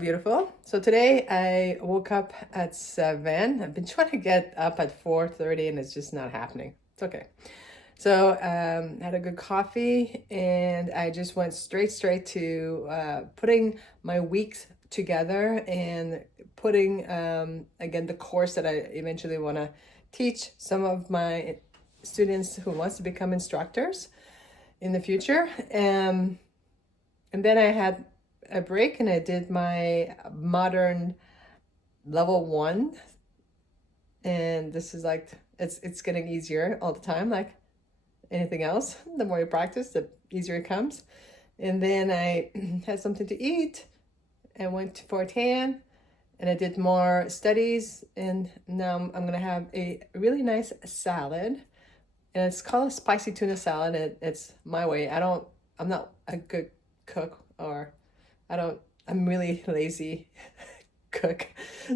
Beautiful. So today I woke up at 7. I've been trying to get up at 4:30 and it's just not happening. It's okay. So had a good coffee and I just went straight to putting my weeks together and putting again the course that I eventually want to teach some of my students who wants to become instructors in the future. And then I had a break and I did my modern level 1, and this is like it's getting easier all the time, like anything else. The more you practice, the easier it comes. And then I had something to eat and went for a tan, and I did more studies, and now I'm gonna have a really nice salad, and it's called a spicy tuna salad. It's my way. I'm not a good cook, or I'm really lazy cook.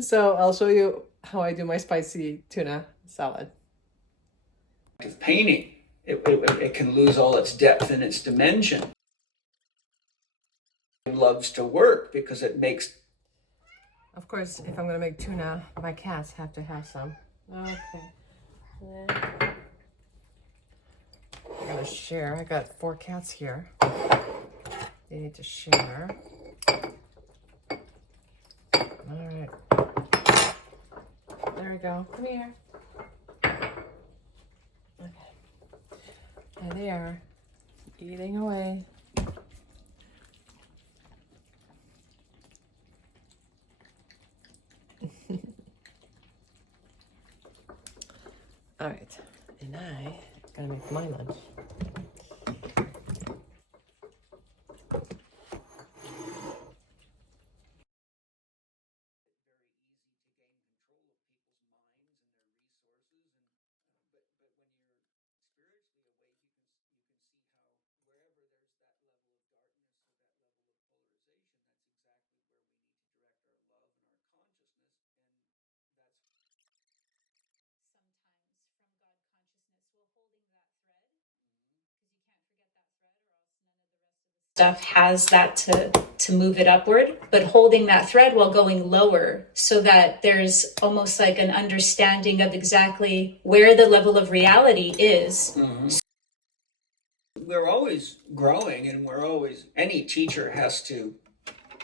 So I'll show you how I do my spicy tuna salad. Painting, it can lose all its depth and its dimension. It loves to work because it makes... Of course, if I'm gonna make tuna, my cats have to have some. Okay. I'm gonna share. I got 4 cats here. They need to share. All right. There we go. Come here. Okay. There they are, eating away. All right. And I gotta make my lunch. Stuff has that to move it upward, but holding that thread while going lower, so that there's almost like an understanding of exactly where the level of reality is. Mm-hmm. We're always growing, and any teacher has to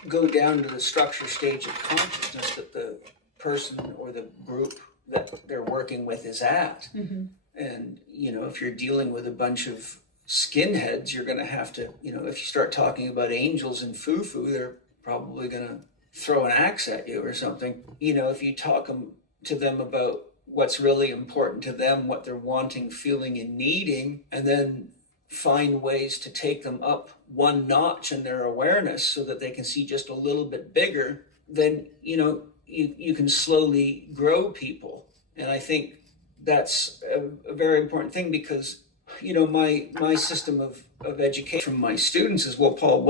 go down to the structure stage of consciousness that the person or the group that they're working with is at. Mm-hmm. And, if you're dealing with a bunch of skinheads, you're going to have to, if you start talking about angels and foo-foo, they're probably going to throw an axe at you or something. If you talk to them about what's really important to them, what they're wanting, feeling, and needing, and then find ways to take them up one notch in their awareness so that they can see just a little bit bigger, then, you can slowly grow people. And I think that's a very important thing, because my system of education from my students is, well, Paul,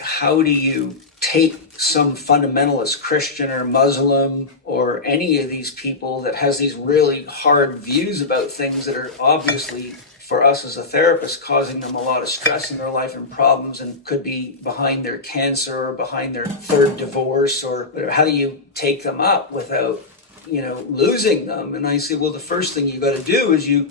how do you take some fundamentalist Christian or Muslim or any of these people that has these really hard views about things that are obviously, for us as a therapist, causing them a lot of stress in their life and problems, and could be behind their cancer or behind their 3rd divorce, or how do you take them up without, losing them? And I say, well, the first thing you got to do is you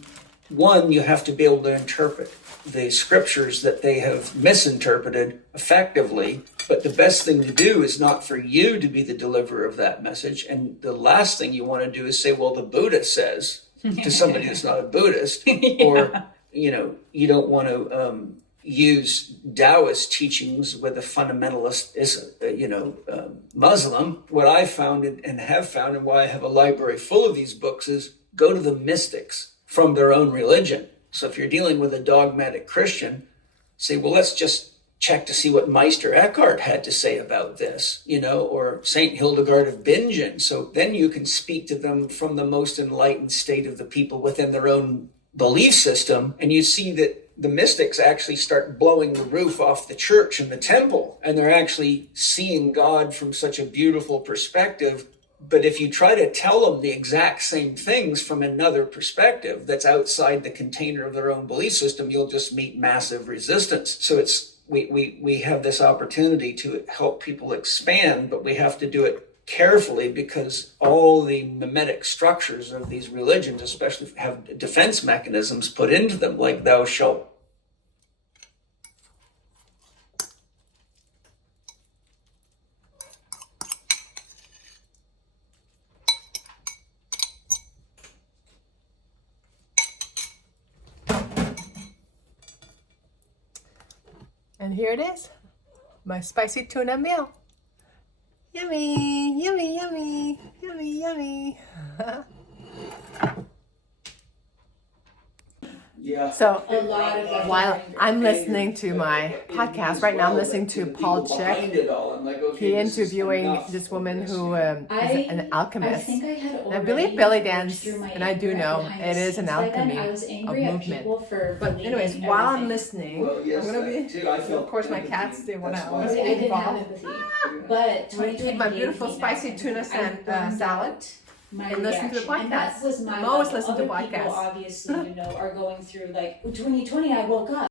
have to be able to interpret the scriptures that they have misinterpreted effectively. But the best thing to do is not for you to be the deliverer of that message. And the last thing you want to do is say, well, the Buddha says, to somebody that's not a Buddhist. Yeah. Or, you don't want to use Taoist teachings with a fundamentalist Muslim. What I found and have found, and why I have a library full of these books, is go to the mystics from their own religion. So if you're dealing with a dogmatic Christian, say, well, let's just check to see what Meister Eckhart had to say about this, or Saint Hildegard of Bingen. So then you can speak to them from the most enlightened state of the people within their own belief system. And you see that the mystics actually start blowing the roof off the church and the temple, and they're actually seeing God from such a beautiful perspective. But if you try to tell them the exact same things from another perspective that's outside the container of their own belief system, you'll just meet massive resistance. So it's we have this opportunity to help people expand, but we have to do it carefully because all the mimetic structures of these religions, especially have defense mechanisms put into them, like thou shalt. And here it is, my spicy tuna meal. Yummy, yummy, yummy, yummy, yummy. Yeah. So A lot of while I'm listening to my podcast, right now I'm listening to Paul Chick. He interviewing this woman who is an alchemist. And I believe belly dance, and I do know it is an alchemy of movement. But anyways, while I'm listening, I'm gonna be, of course my cats, they wanna always be involved. But I'm gonna eat my beautiful spicy tuna salad. And listen to the podcast. I'm always listening to podcasts. Obviously, are going through like 2020. I woke up.